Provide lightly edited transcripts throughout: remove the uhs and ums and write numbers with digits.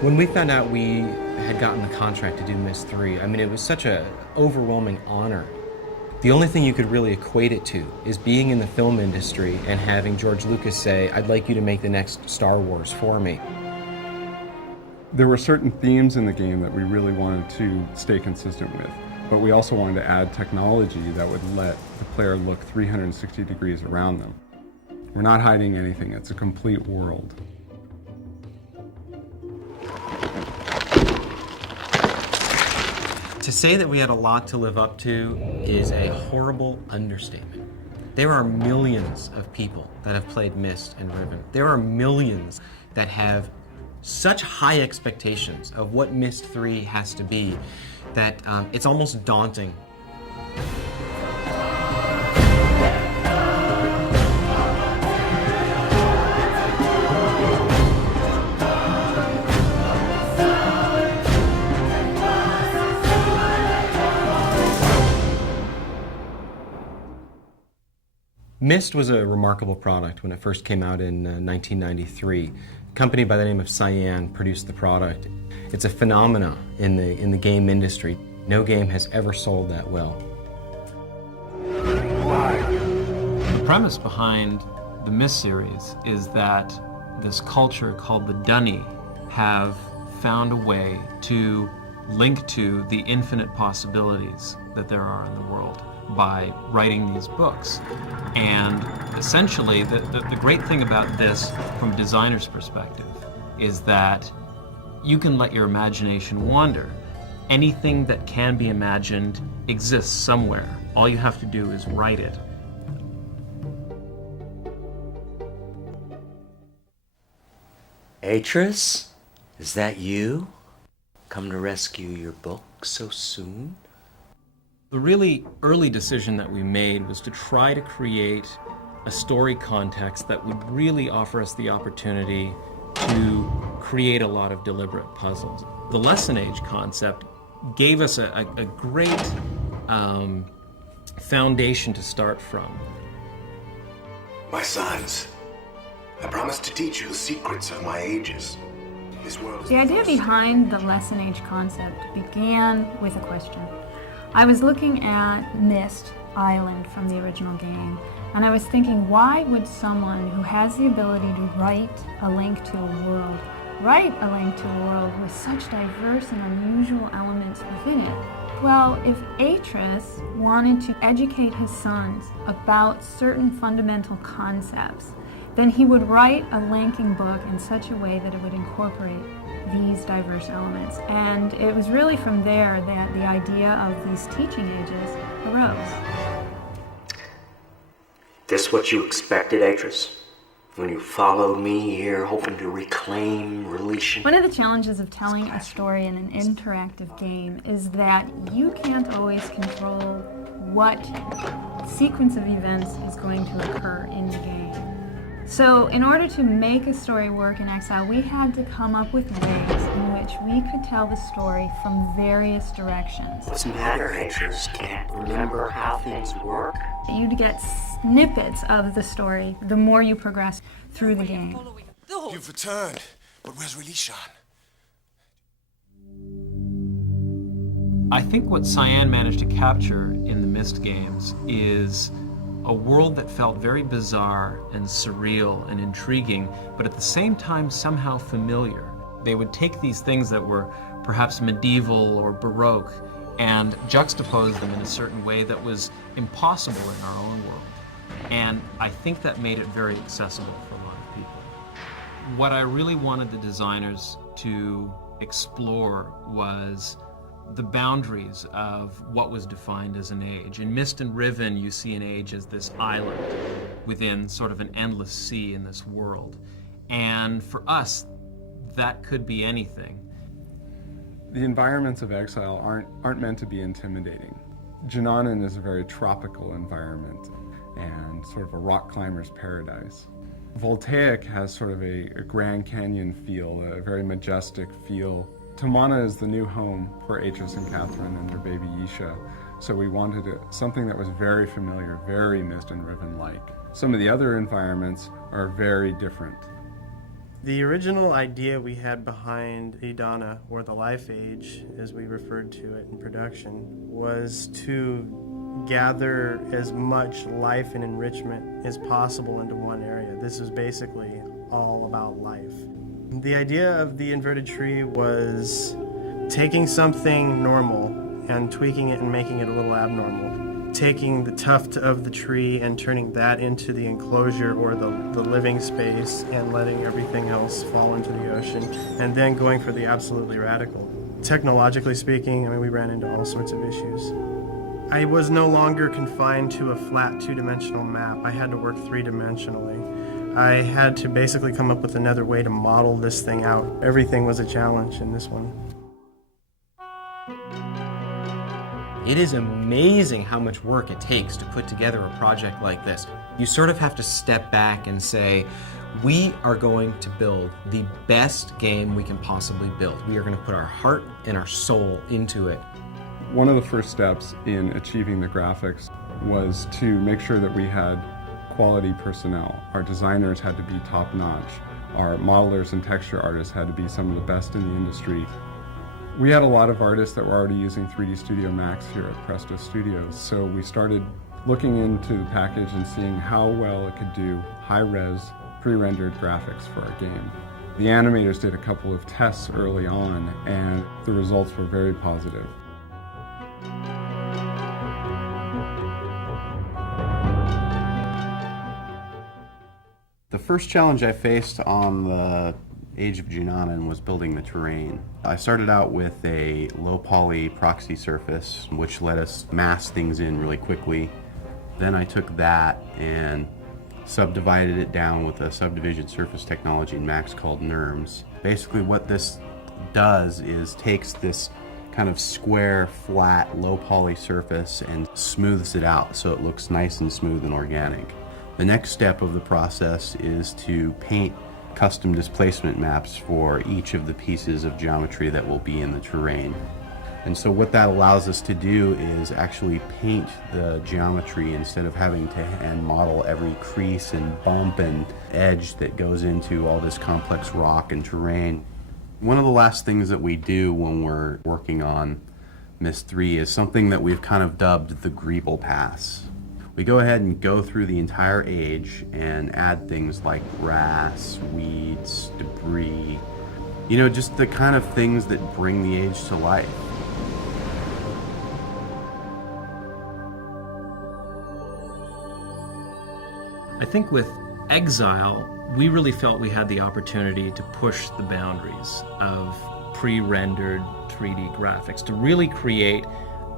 When we found out we had gotten the contract to do Myst 3, I mean, it was such an overwhelming honor. The only thing you could really equate it to is being in the film industry and having George Lucas say, "I'd like you to make the next Star Wars for me." There were certain themes in the game that we really wanted to stay consistent with, but we also wanted to add technology that would let the player look 360 degrees around them. We're not hiding anything, it's a complete world. To say that we had a lot to live up to is a horrible understatement. There are millions of people that have played Myst and Riven. There are millions that have such high expectations of what Myst 3 has to be that it's almost daunting. Myst was a remarkable product when it first came out in 1993. A company by the name of Cyan produced the product. It's a phenomenon in the game industry. No game has ever sold that well. The premise behind the Myst series is that this culture called the Dunny have found a way to link to the infinite possibilities that there are in the world by writing these books. And essentially, the great thing about this from a designer's perspective is that you can let your imagination wander. Anything that can be imagined exists somewhere. All you have to do is write it. Atris, is that you? Come to rescue your book so soon? The really early decision that we made was to try to create a story context that would really offer us the opportunity to create a lot of deliberate puzzles. The lesson age concept gave us a great foundation to start from. My sons, I promise to teach you the secrets of my ages. This world is the idea behind the lesson age concept began with a question. I was looking at Myst Island from the original game, and I was thinking, why would someone who has the ability to write a link to a world with such diverse and unusual elements within it? Well, if Atris wanted to educate his sons about certain fundamental concepts, then he would write a linking book in such a way that it would incorporate these diverse elements. And it was really from there that the idea of these teaching ages arose. This what you expected, Atris? When you followed me here hoping to reclaim Relation? One of the challenges of telling a story in an interactive game is that you can't always control what sequence of events is going to occur in the game. So in order to make a story work in Exile, we had to come up with ways in which we could tell the story from various directions. What's the matter, Atris? Can't remember how things work? You'd get snippets of the story the more you progress through the game. You've returned, but where's Relation? I think what Cyan managed to capture in the Myst games is a world that felt very bizarre and surreal and intriguing, but at the same time somehow familiar. They would take these things that were perhaps medieval or Baroque and juxtapose them in a certain way that was impossible in our own world. And I think that made it very accessible for a lot of people. What I really wanted the designers to explore was the boundaries of what was defined as an age. In Myst and Riven, you see an age as this island within sort of an endless sea in this world. And for us, that could be anything. The environments of Exile aren't meant to be intimidating. Jananan is a very tropical environment and sort of a rock climber's paradise. Voltaic has sort of a Grand Canyon feel, a very majestic feel. Tamana is the new home for Atris and Catherine and their baby Yisha, so we wanted something that was very familiar, very Myst and Riven-like. Some of the other environments are very different. The original idea we had behind Idana, or the Life Age, as we referred to it in production, was to gather as much life and enrichment as possible into one area. This is basically all about life. The idea of the inverted tree was taking something normal and tweaking it and making it a little abnormal. Taking the tuft of the tree and turning that into the enclosure or the living space and letting everything else fall into the ocean, and then going for the absolutely radical. Technologically speaking, I mean, we ran into all sorts of issues. I was no longer confined to a flat two-dimensional map. I had to work three-dimensionally. I had to basically come up with another way to model this thing out. Everything was a challenge in this one. It is amazing how much work it takes to put together a project like this. You sort of have to step back and say, we are going to build the best game we can possibly build. We are going to put our heart and our soul into it. One of the first steps in achieving the graphics was to make sure that we had quality personnel. Our designers had to be top-notch. Our modelers and texture artists had to be some of the best in the industry. We had a lot of artists that were already using 3D Studio Max here at Presto Studios, so we started looking into the package and seeing how well it could do high-res, pre-rendered graphics for our game. The animators did a couple of tests early on, and the results were very positive. The first challenge I faced on the Age of Junanan was building the terrain. I started out with a low poly proxy surface, which let us mask things in really quickly. Then I took that and subdivided it down with a subdivision surface technology in Max called NURMS. Basically what this does is takes this kind of square, flat, low poly surface and smooths it out so it looks nice and smooth and organic. The next step of the process is to paint custom displacement maps for each of the pieces of geometry that will be in the terrain. And so what that allows us to do is actually paint the geometry instead of having to hand model every crease and bump and edge that goes into all this complex rock and terrain. One of the last things that we do when we're working on myst 3 is something that we've kind of dubbed the Greeble Pass. We go ahead and go through the entire age and add things like grass, weeds, debris, you know, just the kind of things that bring the age to life. I think with Exile, we really felt we had the opportunity to push the boundaries of pre-rendered 3D graphics to really create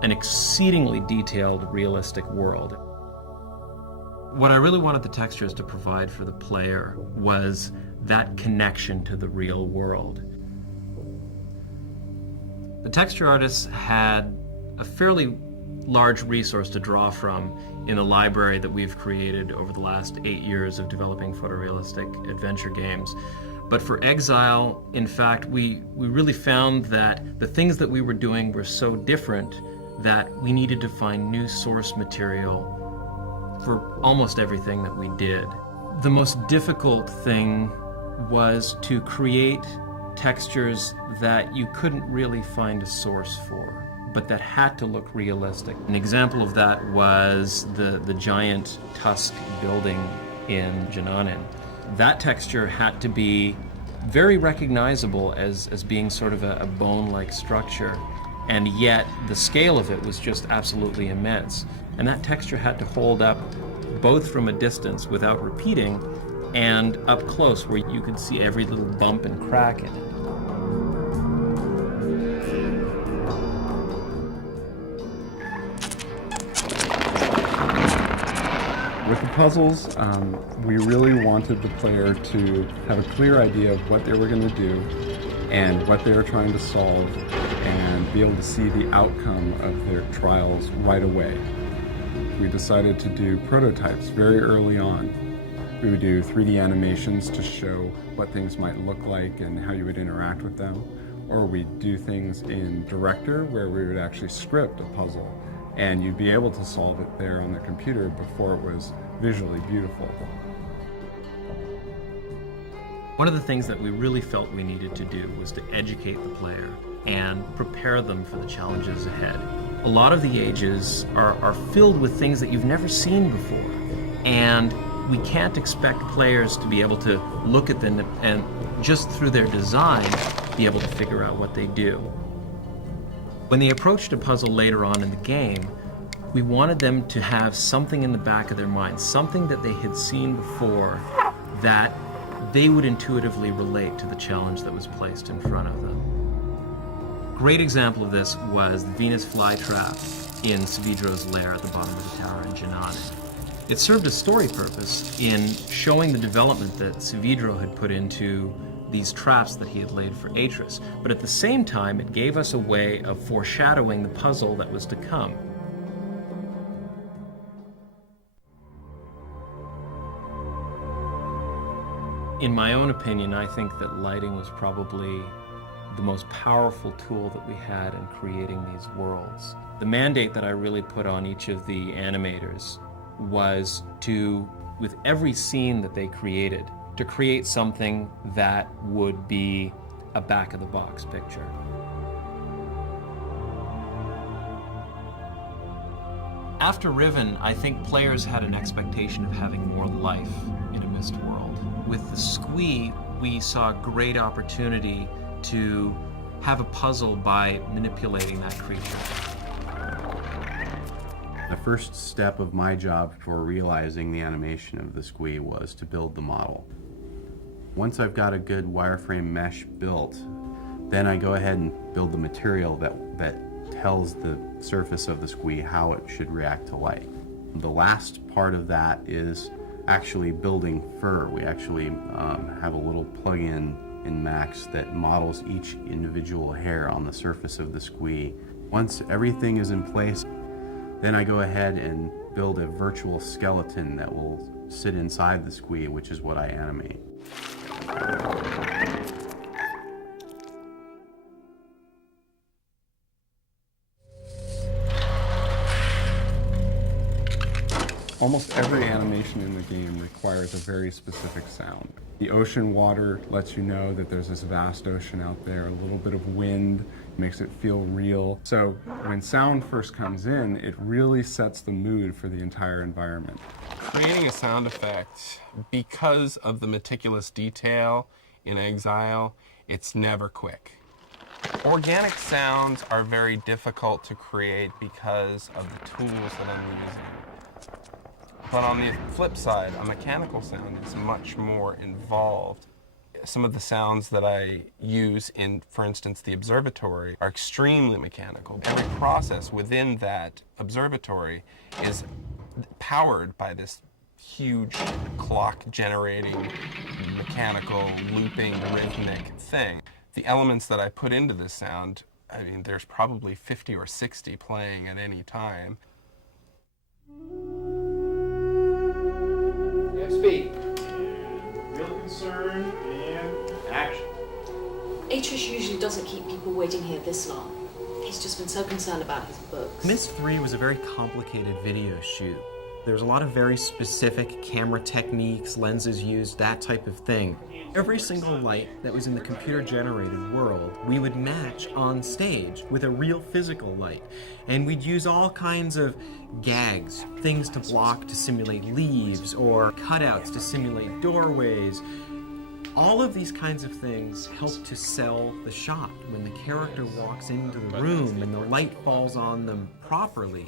an exceedingly detailed, realistic world. What I really wanted the textures to provide for the player was that connection to the real world. The texture artists had a fairly large resource to draw from in the library that we've created over the last 8 years of developing photorealistic adventure games. But for Exile, in fact, we really found that the things that we were doing were so different that we needed to find new source material for almost everything that we did. The most difficult thing was to create textures that you couldn't really find a source for, but that had to look realistic. An example of that was the giant tusk building in Junanan. That texture had to be very recognizable as being sort of a bone-like structure, and yet the scale of it was just absolutely immense. And that texture had to hold up both from a distance without repeating and up close where you could see every little bump and crack in it. With the puzzles, we really wanted the player to have a clear idea of what they were going to do and what they were trying to solve and be able to see the outcome of their trials right away. We decided to do prototypes very early on. We would do 3D animations to show what things might look like and how you would interact with them. Or we'd do things in Director where we would actually script a puzzle and you'd be able to solve it there on the computer before it was visually beautiful. One of the things that we really felt we needed to do was to educate the player and prepare them for the challenges ahead. A lot of the ages are filled with things that you've never seen before, and we can't expect players to be able to look at them and just through their design be able to figure out what they do. When they approached a puzzle later on in the game, we wanted them to have something in the back of their mind, something that they had seen before that they would intuitively relate to the challenge that was placed in front of them. Great example of this was the Venus flytrap in Savidro's lair at the bottom of the tower in Janane. It served a story purpose in showing the development that Savidro had put into these traps that he had laid for Atris, but at the same time it gave us a way of foreshadowing the puzzle that was to come. In my own opinion, I think that lighting was probably the most powerful tool that we had in creating these worlds. The mandate that I really put on each of the animators was to, with every scene that they created, to create something that would be a back-of-the-box picture. After Riven, I think players had an expectation of having more life in a Myst world. With the Squee, we saw a great opportunity to have a puzzle by manipulating that creature. The first step of my job for realizing the animation of the Squee was to build the model. Once I've got a good wireframe mesh built, then I go ahead and build the material that tells the surface of the Squee how it should react to light. The last part of that is actually building fur. We actually have a little plug-in in Max that models each individual hair on the surface of the Squee. Once everything is in place, then I go ahead and build a virtual skeleton that will sit inside the Squee, which is what I animate. Almost every animation in the game requires a very specific sound. The ocean water lets you know that there's this vast ocean out there. A little bit of wind makes it feel real. So when sound first comes in, it really sets the mood for the entire environment. Creating a sound effect, because of the meticulous detail in Exile, it's never quick. Organic sounds are very difficult to create because of the tools that I'm using. But on the flip side, a mechanical sound is much more involved. Some of the sounds that I use in, for instance, the observatory are extremely mechanical. Every process within that observatory is powered by this huge clock-generating, mechanical, looping, rhythmic thing. The elements that I put into this sound, I mean, there's probably 50 or 60 playing at any time. Speed. Real concern and action. Atris usually doesn't keep people waiting here this long. He's just been so concerned about his books. Myst 3 was a very complicated video shoot. There was a lot of very specific camera techniques, lenses used, that type of thing. Every single light that was in the computer-generated world, we would match on stage with a real physical light. And we'd use all kinds of gags, things to block to simulate leaves, or cutouts to simulate doorways. All of these kinds of things help to sell the shot. When the character walks into the room and the light falls on them properly,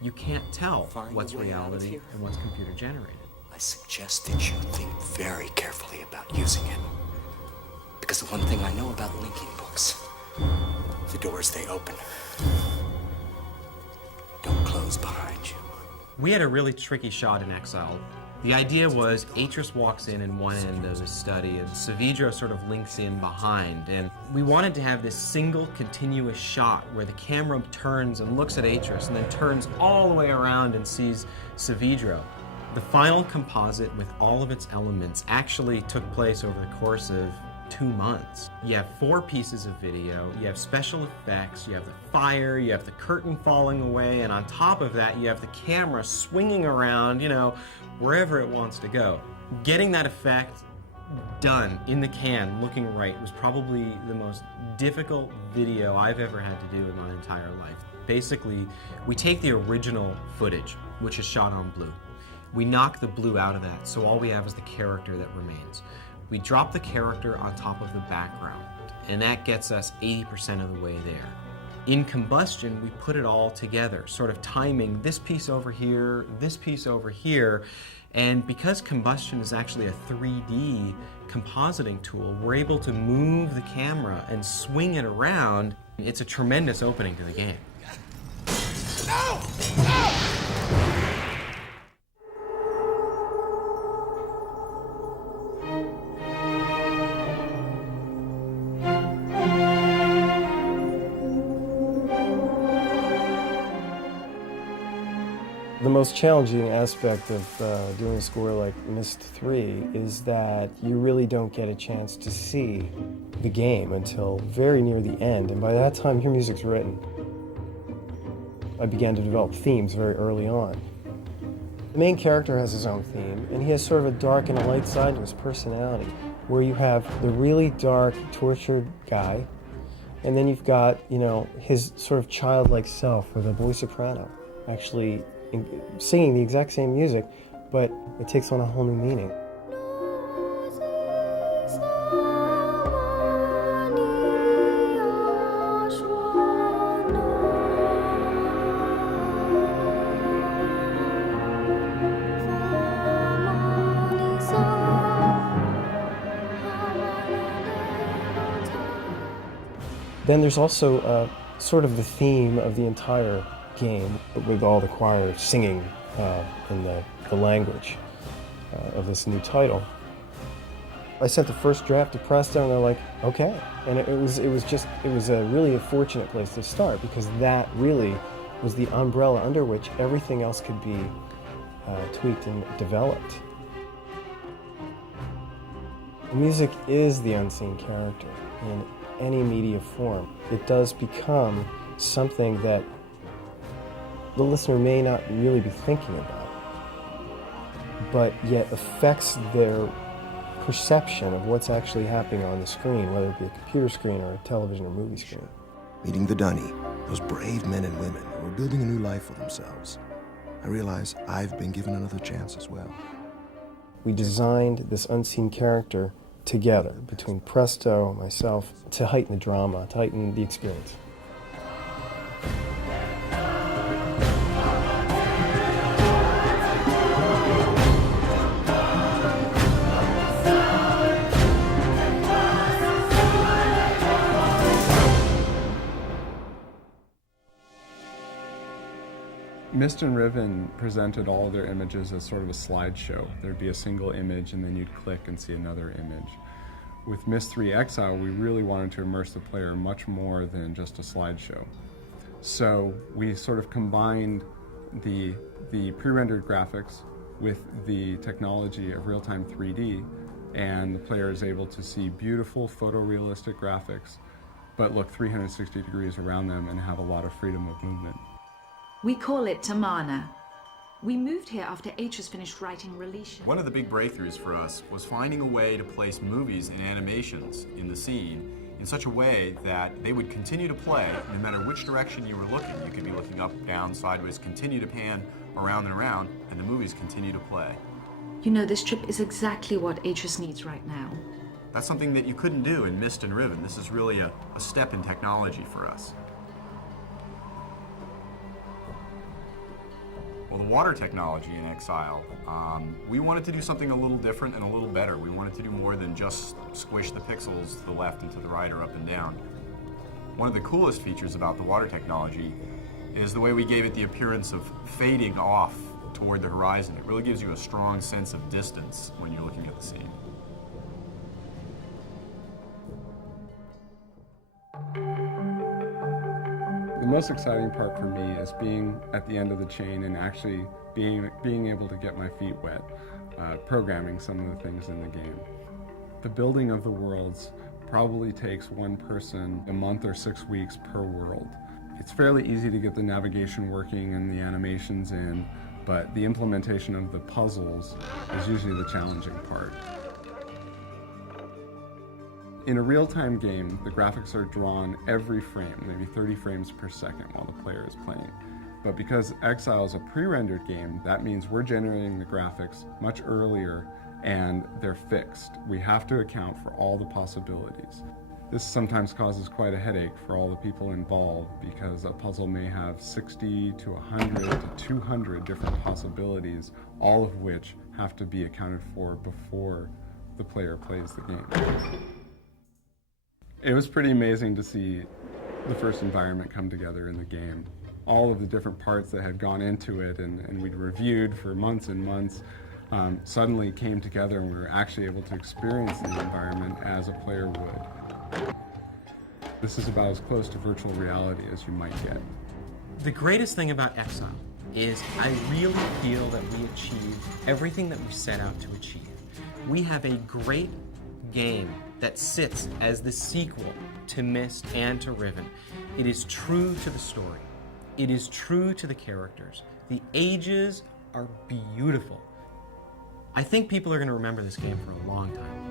you can't tell what's reality and what's computer-generated. I suggest that you think very carefully about using it. Because the one thing I know about linking books, the doors they open don't close behind you. We had a really tricky shot in Exile. The idea was Atris walks in one end of the study and Savidro sort of links in behind. And we wanted to have this single continuous shot where the camera turns and looks at Atris and then turns all the way around and sees Savidro. The final composite with all of its elements actually took place over the course of 2 months. You have 4 pieces of video, you have special effects, you have the fire, you have the curtain falling away, and on top of that you have the camera swinging around, wherever it wants to go. Getting that effect done, in the can, looking right, was probably the most difficult video I've ever had to do in my entire life. Basically, we take the original footage, which is shot on blue. We knock the blue out of that, so all we have is the character that remains. We drop the character on top of the background, and that gets us 80% of the way there. In Combustion, we put it all together, sort of timing this piece over here, this piece over here, and because Combustion is actually a 3D compositing tool, we're able to move the camera and swing it around. It's a tremendous opening to the game. No! No! The most challenging aspect of doing a score like Myst 3 is that you really don't get a chance to see the game until very near the end, and by that time your music's written. I began to develop themes very early on. The main character has his own theme, and he has sort of a dark and a light side to his personality, where you have the really dark, tortured guy, and then you've got, you know, his sort of childlike self with a boy soprano, actually singing the exact same music, but it takes on a whole new meaning. Then there's also sort of the theme of the entire game, with all the choir singing in the language of this new title. I sent the first draft to Presto, and they're like, okay. And it was a really fortunate place to start, because that really was the umbrella under which everything else could be tweaked and developed. Music is the unseen character in any media form. It does become something that the listener may not really be thinking about, but yet affects their perception of what's actually happening on the screen, whether it be a computer screen or a television or movie screen. Meeting the Dunny, those brave men and women who are building a new life for themselves, I realize I've been given another chance as well. We designed this unseen character together, between Presto and myself, to heighten the drama, to heighten the experience. Myst and Riven presented all their images as sort of a slideshow. There'd be a single image and then you'd click and see another image. With Myst 3 Exile, we really wanted to immerse the player much more than just a slideshow. So we sort of combined the pre-rendered graphics with the technology of real-time 3D, and the player is able to see beautiful photorealistic graphics, but look 360 degrees around them and have a lot of freedom of movement. We call it Tamana. We moved here after H has finished writing Relisha. One of the big breakthroughs for us was finding a way to place movies and animations in the scene in such a way that they would continue to play no matter which direction you were looking. You could be looking up, down, sideways, continue to pan around and around, and the movies continue to play. You know, this trip is exactly what Atris needs right now. That's something that you couldn't do in Myst and Riven. This is really a step in technology for us. Well, the water technology in Exile, we wanted to do something a little different and a little better. We wanted to do more than just squish the pixels to the left and to the right or up and down. One of the coolest features about the water technology is the way we gave it the appearance of fading off toward the horizon. It really gives you a strong sense of distance when you're looking at the scene. The most exciting part for me is being at the end of the chain and actually being able to get my feet wet, programming some of the things in the game. The building of the worlds probably takes one person a month or 6 weeks per world. It's fairly easy to get the navigation working and the animations in, but the implementation of the puzzles is usually the challenging part. In a real-time game, the graphics are drawn every frame, maybe 30 frames per second while the player is playing. But because Exile is a pre-rendered game, that means we're generating the graphics much earlier and they're fixed. We have to account for all the possibilities. This sometimes causes quite a headache for all the people involved because a puzzle may have 60 to 100 to 200 different possibilities, all of which have to be accounted for before the player plays the game. It was pretty amazing to see the first environment come together in the game. All of the different parts that had gone into it and we'd reviewed for months and months suddenly came together, and we were actually able to experience the environment as a player would. This is about as close to virtual reality as you might get. The greatest thing about Exile is I really feel that we achieved everything that we set out to achieve. We have a great game that sits as the sequel to Myst and to Riven. It is true to the story. It is true to the characters. The ages are beautiful. I think people are going to remember this game for a long time.